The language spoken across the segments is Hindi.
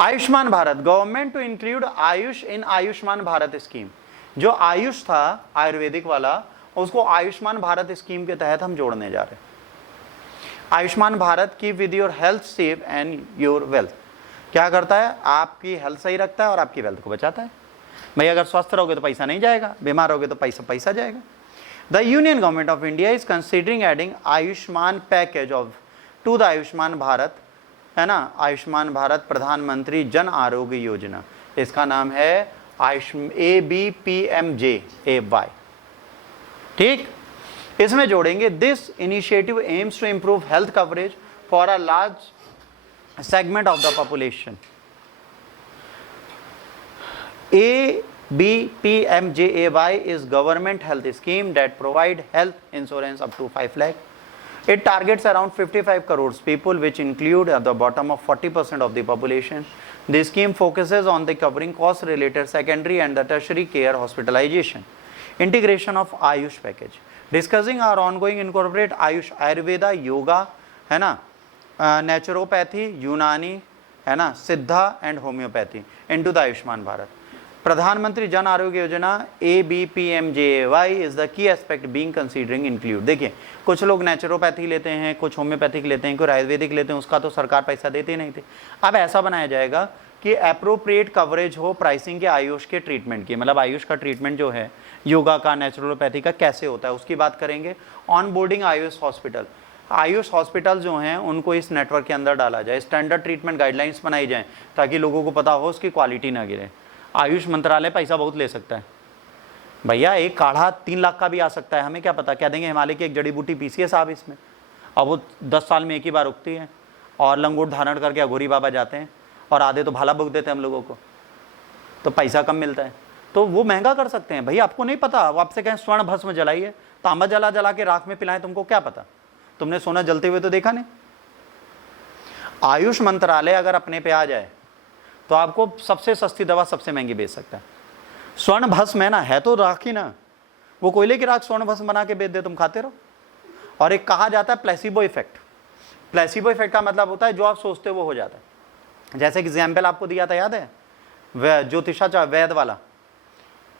Ayushman Bharat, government to include AYUSH in Ayushman Bharat scheme. जो आयुष था आयुर्वेदिक वाला, उसको आयुष्मान भारत स्कीम के तहत हम जोड़ने जा रहे हैं। आयुष्मान भारत की with your health save and your wealth, क्या करता है, आपकी हेल्थ सही रखता है और आपकी वेल्थ को बचाता है। भाई अगर स्वस्थ रहोगे तो पैसा नहीं जाएगा, बीमार रहोगे तो पैसा जाएगा। The union government of India is considering adding Ayushman package of to the Ayushman Bharat, है ना, आयुष्मान भारत प्रधानमंत्री जन आरोग्य योजना। इसका नाम है ABPMJ-AY, ठीक। इसमें जोड़ेंगे this initiative aims to improve health coverage for a large segment of the population. ABPMJ-AY is government health scheme that provide health insurance up to 5 lakh. It targets around 55 crores people, which include at the bottom of 40% of the population. The scheme focuses on the covering cost related secondary and the tertiary care hospitalization. Integration of Ayush package. Discussing our ongoing incorporate Ayush, Ayurveda, yoga, है ना, naturopathy, यूनानी, है ना, सिद्धा and homeopathy into the Ayushman Bharat. प्रधानमंत्री Jan Arogya Yojana ABPMJ-AY is the key aspect being considering include. देखिए कुछ लोग नेचुरोपैथी लेते हैं, कुछ होम्योपैथिक लेते हैं, कुछ आयुर्वेदिक लेते हैं, उसका तो सरकार पैसा देती नहीं थी। अब ऐसा बनाया जाएगा कि अप्रोप्रिएट कवरेज हो प्राइसिंग के आयुष के ट्रीटमेंट की, मतलब आयुष का ट्रीटमेंट जो है योगा का, नेचुरोपैथी का कैसे होता है उसकी बात करेंगे। On boarding Ayush hospital, Ayush hospital जो हैं उनको इस नेटवर्क के अंदर डाला जाए। स्टैंडर्ड ट्रीटमेंट गाइडलाइंस बनाई जाए ताकि लोगों को पता हो उसकी क्वालिटी ना गिरे। आयुष मंत्रालय पैसा बहुत ले सकता है भैया, एक काढ़ा 3 लाख का भी आ सकता है, हमें क्या पता। कह देंगे हिमालय की एक जड़ी बूटी पीसी है साहब इसमें, अब वो 10 साल में एक ही बार उगती है, और लंगोट धारण करके अघोरी बाबा जाते हैं और आधे तो भाला बुक देते हैं हम लोगों को, तो पैसा कम मिलता है, तो वो महंगा कर सकते हैं। भैया आपको नहीं पता, वो आपसे कहें स्वर्ण भस्म जलाइए, तांबा जला जला के राख में पिलाएं, तुमको क्या पता, तुमने सोना जलते हुए तो देखा नहीं। आयुष मंत्रालय अगर अपने पे आ जाए तो आपको सबसे सस्ती दवा सबसे महंगी बेच सकता है। स्वर्ण भस्म है ना, है तो राख ही ना, वो कोयले की राख स्वर्ण भस्म बना के बेच दे, तुम खाते रहो। और एक कहा जाता है प्लेसिबो इफेक्ट। प्लेसिबो इफेक्ट का मतलब होता है जो आप सोचते हो वो हो जाता है। जैसे कि एग्जाम्पल आपको दिया था, याद है ज्योतिषा वैद वाला,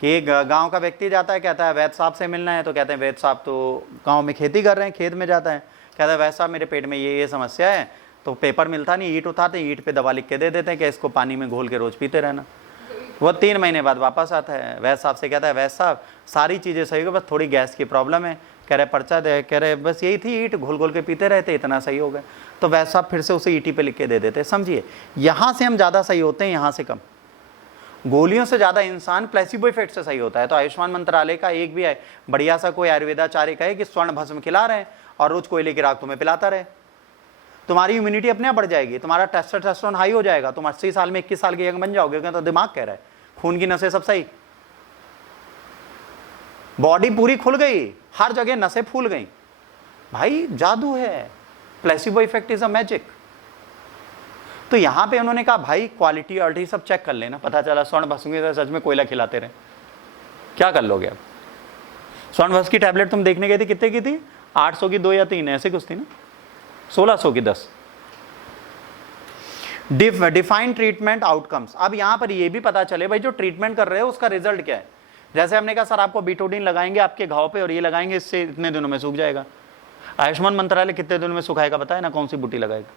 कि एक गांव का व्यक्ति जाता है, कहता है वैद साहब से मिलना है, तो कहते हैं वैद साहब तो गाँव में खेती कर रहे हैं, खेत में जाता है, कहता है वैद साहब मेरे पेट में ये समस्या है, तो पेपर मिलता नहीं, ईंट उठाते, ईंट पे दवा लिख के दे देते हैं कि इसको पानी में घोल के रोज पीते रहना। वो 3 महीने बाद वापस आता है, वैद साहब से कहता है वैद साहब सारी चीज़ें सही हो, बस थोड़ी गैस की प्रॉब्लम है। कह रहे पर्चा दे, कह रहे बस यही थी, ईंट घोल घोल के पीते रहते, इतना सही हो गया। तो वैद साहब फिर से उसे ईटी पे लिख के दे देते। समझिए, यहाँ से हम ज़्यादा सही होते हैं, यहाँ से कम। गोलियों से ज़्यादा इंसान प्लेसिबो इफेक्ट से सही होता है। तो आयुष्मान मंत्रालय का एक भी बढ़िया सा कोई आयुर्वेदाचार्य कहे कि स्वर्ण भस्म खिला रहे हैं और रोज कोयले की राख तुम्हें पिलाता रहे, तुम्हारी इम्यूनिटी अपने आप बढ़ जाएगी, तुम्हारा टेस्टोस्टेरोन हाई हो जाएगा, तुम 80 साल में 21 साल के यंग बन जाओगे। तो दिमाग कह रहा है, खून की नसें सब सही, बॉडी पूरी खुल गई, हर जगह नसें फूल गई। भाई जादू है, placebo effect is a magic. तो यहां पे उन्होंने कहा भाई क्वालिटी ऑलिटी सब चेक कर लेना, पता चला स्वर्ण भस्म के सच में कोयला खिलाते रहे, क्या कर लोगे अब। स्वर्ण भस्म की टैबलेट तुम देखने गए थे, कितने की थी, 800 की 2 या 3 ऐसे कुछ थी ना, 1600 की 10। Defined treatment outcomes. अब यहां पर ये भी पता चले भाई जो ट्रीटमेंट कर रहे हो उसका रिजल्ट क्या है। जैसे हमने कहा सर आपको बीटोडिन लगाएंगे आपके घाव पे और ये लगाएंगे, इससे इतने दिनों में सूख जाएगा। आयुष्मान मंत्रालय कितने दिनों में सुखाएगा पता है ना, कौन सी बूटी लगाएगा।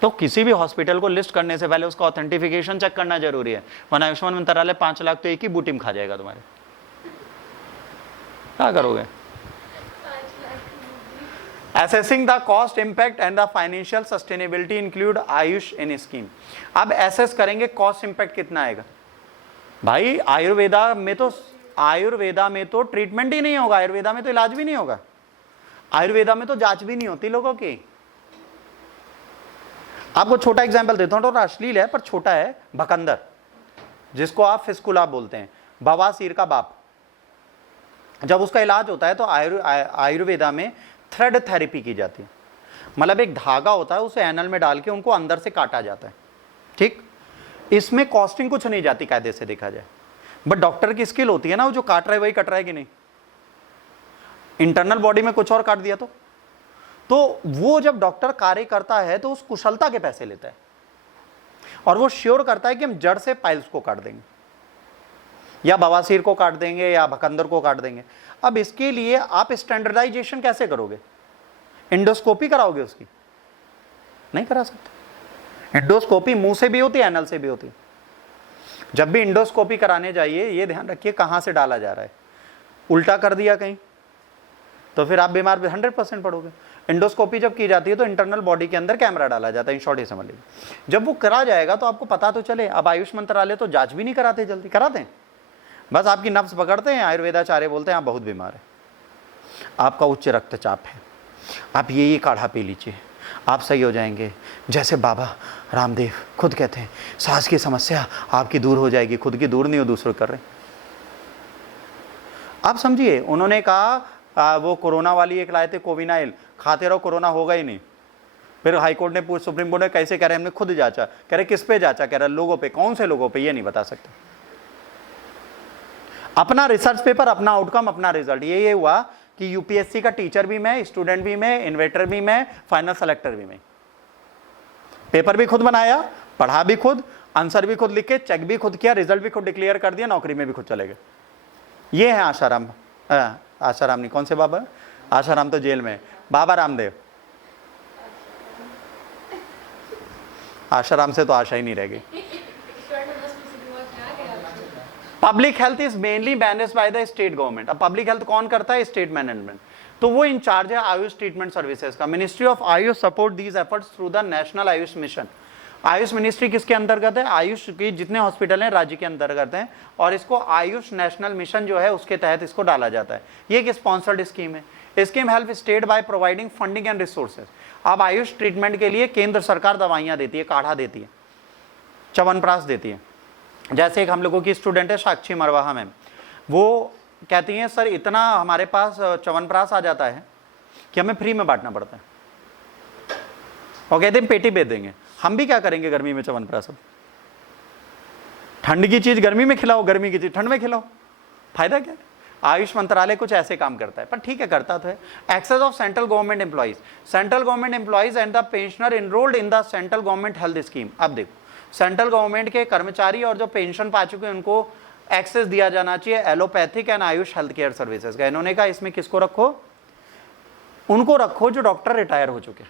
तो किसी भी हॉस्पिटल को लिस्ट करने से पहले उसका ऑथेंटिफिकेशन चेक करना जरूरी है, वरना आयुष्मान मंत्रालय 5 लाख तो एक ही बूटी में खा जाएगा तुम्हारे, क्या करोगे। Assessing the cost impact and the financial sustainability include Ayush in scheme. अब एसेस करेंगे कॉस्ट इंपैक्ट कितना आएगा। भाई आयुर्वेदा में तो ट्रीटमेंट ही नहीं होगा, आयुर्वेदा में तो इलाज भी नहीं होगा, आयुर्वेदा में तो जांच भी नहीं होती लोगों की। आपको छोटा एग्जांपल देता हूं, थोड़ा अश्लील है पर छोटा है। भकंदर, जिसको आप फिस्कुला बोलते हैं, बवासीर का बाप, जब उसका इलाज होता है तो आयुर्वेदा में थ्रेड थेरेपी की जाती है। मतलब एक धागा होता है, उसे एनल में डाल के उनको अंदर से काटा जाता है, ठीक। इसमें कॉस्टिंग कुछ नहीं जाती कायदे से देखा जाए, बट डॉक्टर की स्किल होती है ना, वो जो काट रहा है वही कट रहा है कि नहीं। इंटरनल बॉडी में कुछ और काट दिया तो वो जब डॉक्टर कार्य करता है तो उस कुशलता के पैसे लेता है। और वो श्योर करता है कि हम जड़ से पाइल्स को काट देंगे या बवासीर को काट देंगे या भकंदर को काट देंगे। अब इसके लिए आप स्टैंडर्डाइजेशन कैसे करोगे? इंडोस्कोपी कराओगे उसकी? नहीं करा सकते। इंडोस्कोपी मुंह से भी होती है, एनल से भी होती है। जब भी इंडोस्कोपी कराने जाइए ये ध्यान रखिए कहां से डाला जा रहा है। उल्टा कर दिया कहीं तो फिर आप बीमार 100% पड़ोगे। इंडोस्कोपी जब की जाती है तो इंटरनल बॉडी के अंदर कैमरा डाला जाता है, इन शॉर्ट ही समझ लीजिए। जब वो करा जाएगा तो आपको पता तो चले। अब आयुष मंत्रालय तो जांच भी नहीं कराते, जल्दी कराते हैं, बस आपकी नब्ज पकड़ते हैं, आयुर्वेदाचार्य बोलते हैं आप बहुत बीमार है, आपका उच्च रक्तचाप है, आप ये काढ़ा पी लीजिए, आप सही हो जाएंगे। जैसे बाबा रामदेव खुद कहते हैं सांस की समस्या आपकी दूर हो जाएगी, खुद की दूर नहीं हो दूसरों कर रहे। आप समझिए, उन्होंने कहा वो कोरोना वाली एक लाए थे कोविनाइल, खाते रहो कोरोना होगा ही नहीं। फिर हाईकोर्ट ने सुप्रीम कोर्ट ने कैसे कह रहे हमने खुद जांचा, कह रहे किस पे जांचा, कह रहे लोगों पे। कौन से लोगों पे ये नहीं बता सकते। अपना रिसर्च पेपर, अपना आउटकम, अपना रिजल्ट। ये हुआ कि यूपीएससी का टीचर भी मैं, स्टूडेंट भी मैं, इन्वेटर भी मैं, फाइनल सेलेक्टर भी मैं। पेपर भी खुद बनाया, पढ़ा भी खुद, आंसर भी खुद लिख के, चेक भी खुद किया, रिजल्ट भी खुद डिक्लेयर कर दिया, नौकरी में भी खुद चले गए। ये है आशाराम। आशाराम नहीं, कौन से बाबा? आशाराम तो जेल में, बाबा रामदेव। आशाराम से तो आशा ही नहीं रह गई। Public health is mainly managed by the state government. अब पब्लिक हेल्थ कौन करता है? State management. तो वो इंचार्ज है आयुष ट्रीटमेंट सर्विसेज का। Ministry of Ayush support these efforts through the national Ayush mission. Ayush ministry किसके अंतर्गत है? आयुष की जितने हॉस्पिटल हैं राज्य के अंतर्गत हैं, और इसको आयुष नेशनल मिशन जो है उसके तहत इसको डाला जाता है। ये एक स्पॉन्सर्ड स्कीम है। Scheme help state by providing funding and resources. अब आयुष ट्रीटमेंट के लिए केंद्र सरकार दवाइयां देती है, काढ़ा देती है, च्यवनप्राश देती है। जैसे एक हम लोगों की स्टूडेंट है साक्षी मरवाहा मैम, वो कहती हैं सर इतना हमारे पास च्यवनप्राश आ जाता है कि हमें फ्री में बांटना पड़ता है, और कहते हैं पेटी बेच देंगे। हम भी क्या करेंगे गर्मी में च्यवनप्राश? अब ठंड की चीज गर्मी में खिलाओ, गर्मी की चीज ठंड में खिलाओ, फायदा क्या है? आयुष मंत्रालय कुछ ऐसे काम करता है, पर ठीक है करता तो है। Access of central government employees. Central government employees and the pensioner enrolled in the central government health scheme. अब देखो, सेंट्रल गवर्नमेंट के कर्मचारी और जो पेंशन पा चुके हैं उनको एक्सेस दिया जाना चाहिए allopathic and Ayush health care services का। इन्होंने कहा इसमें किसको रखो? उनको रखो जो डॉक्टर रिटायर हो चुके,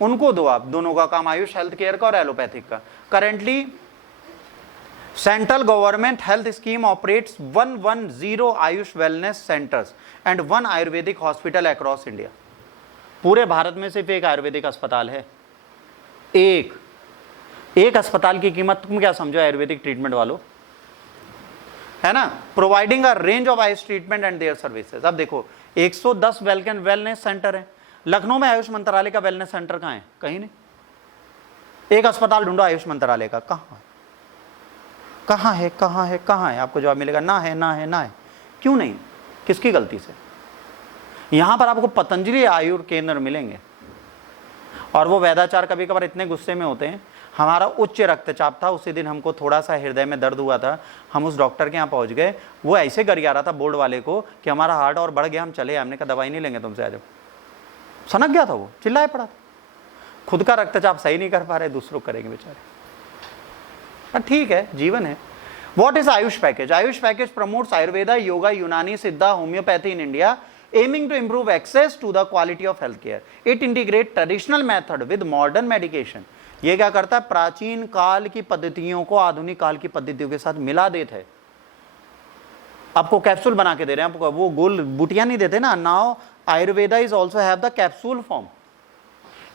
उनको दो आप। दोनों का काम, आयुष हेल्थ केयर का और एलोपैथिक का। Currently central government health scheme operates 110 Ayush wellness centres and 1 Ayurvedic hospital across India. पूरे भारत में सिर्फ एक आयुर्वेदिक अस्पताल है। एक अस्पताल की कीमत तुम क्या समझो आयुर्वेदिक ट्रीटमेंट वालों, है ना? Providing a range of Ayush treatment and their services. अब देखो 110 वेलनेस सेंटर है। लखनऊ में आयुष मंत्रालय का वेलनेस सेंटर कहाँ है? कहीं नहीं। एक अस्पताल ढूंढो आयुष मंत्रालय का, कहाँ है? कहाँ है? कहाँ है? कहाँ है? आपको जवाब मिलेगा ना है, ना है, ना है। क्यों नहीं? किसकी गलती से? यहां पर आपको पतंजलि आयुर केंद्र मिलेंगे, और वो वैदाचार कभी कभार इतने गुस्से में होते हैं। हमारा उच्च रक्तचाप था, उसी दिन हमको थोड़ा सा हृदय में दर्द हुआ था, हम उस डॉक्टर के यहाँ पहुंच गए। वो ऐसे गरिया रहा था बोर्ड वाले को कि हमारा हार्ट और बढ़ गया, हम चले। हमने कहा दवाई नहीं लेंगे तुमसे, आज सनक गया था, वो चिल्लाए पड़ा था। खुद का रक्तचाप सही नहीं कर पा रहे, दूसरों करेंगे बेचारे। पर ठीक है, जीवन है। What is Ayush package? Ayush package promotes Ayurveda, Yoga, Unani, Siddha, Homeopathy in India, aiming to improve access to the quality of healthcare. It integrates traditional method with modern medication. ये क्या करता है? प्राचीन काल की पद्धतियों को आधुनिक काल की पद्धतियों के साथ मिला देता है। आपको कैप्सूल बना के दे रहे हैं, आपको वो गोल बूटियां नहीं देते ना। Now Ayurveda is also have the capsule form.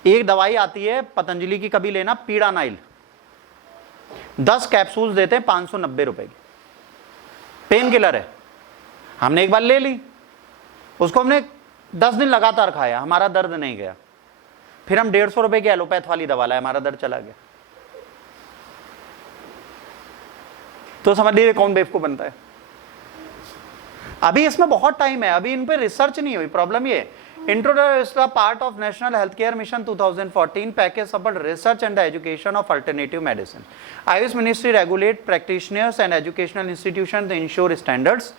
एक दवाई आती है पतंजलि की, कभी लेना, पीड़ानाइल, 10 कैप्सूल्स देते हैं 590 रुपए की। पेन किलर है, हमने एक बार ले ली, उसको हमने 10 दिन लगातार खाया, हमारा दर्द नहीं गया। फिर हम 150 रुपए की एलोपैथ वाली दवा लाए, हमारा दर्द चला गया। तो समझ लीजिए कौन बेवकूफ बनता है। अभी इसमें बहुत टाइम है, अभी इन पे रिसर्च नहीं हुई। प्रॉब्लम ये, introduction part of national health care mission 2014 package support research and education of alternative medicine. AYUSH ministry regulate practitioners and educational institution to ensure standards,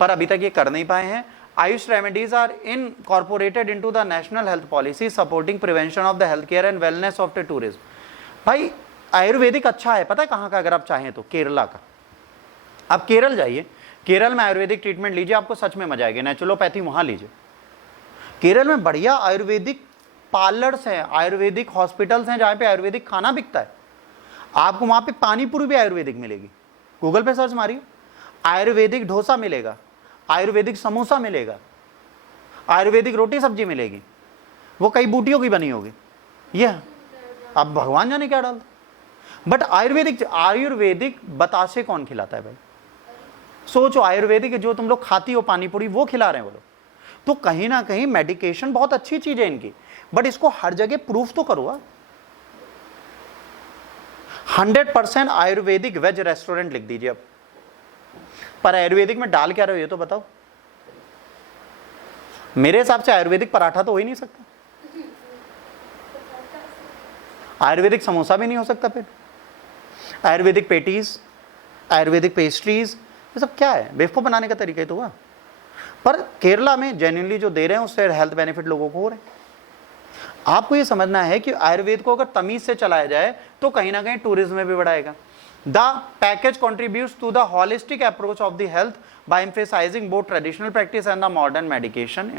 पर अभी तक ये कर नहीं पाए हैं। AYUSH remedies are incorporated into the national health policy supporting prevention of the health care and wellness of the tourism. भाई आयुर्वेदिक अच्छा है, पता है कहाँ का? अगर आप चाहें तो केरला का। आप केरल जाइए, केरल में आयुर्वेदिक ट्रीटमेंट लीजिए, आपको सच में मजा आएगी। नेचुरोपैथी वहाँ लीजिए। केरल में बढ़िया आयुर्वेदिक पार्लर्स हैं, आयुर्वेदिक हॉस्पिटल्स हैं जहाँ पे आयुर्वेदिक खाना बिकता है। आपको वहाँ पे पानी पूरी भी आयुर्वेदिक मिलेगी, गूगल पे सर्च मारिए, आयुर्वेदिक डोसा मिलेगा, आयुर्वेदिक समोसा मिलेगा, आयुर्वेदिक रोटी सब्जी मिलेगी, वो कई बूटियों की बनी होगी। ये अब भगवान जाने क्या डालता। बट आयुर्वेदिक बतासे कौन खिलाता है भाई? सोचो, आयुर्वेदिक जो तुम लोग खाती हो पानी पूरी वो खिला रहे हैं वो लोग। तो कहीं ना कहीं मेडिकेशन बहुत अच्छी चीज है इनकी, बट इसको हर जगह प्रूफ तो करो। 100% आयुर्वेदिक वेज रेस्टोरेंट लिख दीजिए अब। पर आयुर्वेदिक में डाल क्या रहे हो ये तो बताओ। मेरे हिसाब से आयुर्वेदिक पराठा तो हो ही नहीं सकता, आयुर्वेदिक समोसा भी नहीं हो सकता, फिर आयुर्वेदिक पेटीज, आयुर्वेदिक पेस्ट्रीज, ये सब क्या है? बेवकूफ बनाने का तरीका ही तो हुआ। पर केरला में जेन्युइनली जो दे रहे हैं उससे हेल्थ बेनिफिट लोगों को हो रहे हैं। आपको ये समझना है कि आयुर्वेद को अगर तमीज से चलाया जाए तो कहीं ना कहीं टूरिज्म में भी बढ़ाएगा। The package contributes to the holistic approach of the health by emphasizing both traditional practice and the modern medication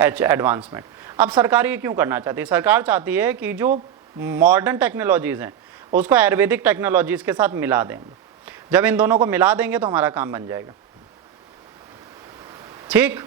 advancement। अब सरकार ये क्यों करना चाहती है? सरकार चाहती है कि जो मॉडर्न टेक्नोलॉजीज हैं उसको आयुर्वेदिक टेक्नोलॉजीज के साथ मिला देंगे। जब इन दोनों को मिला देंगे तो हमारा काम बन जाएगा। ठीक।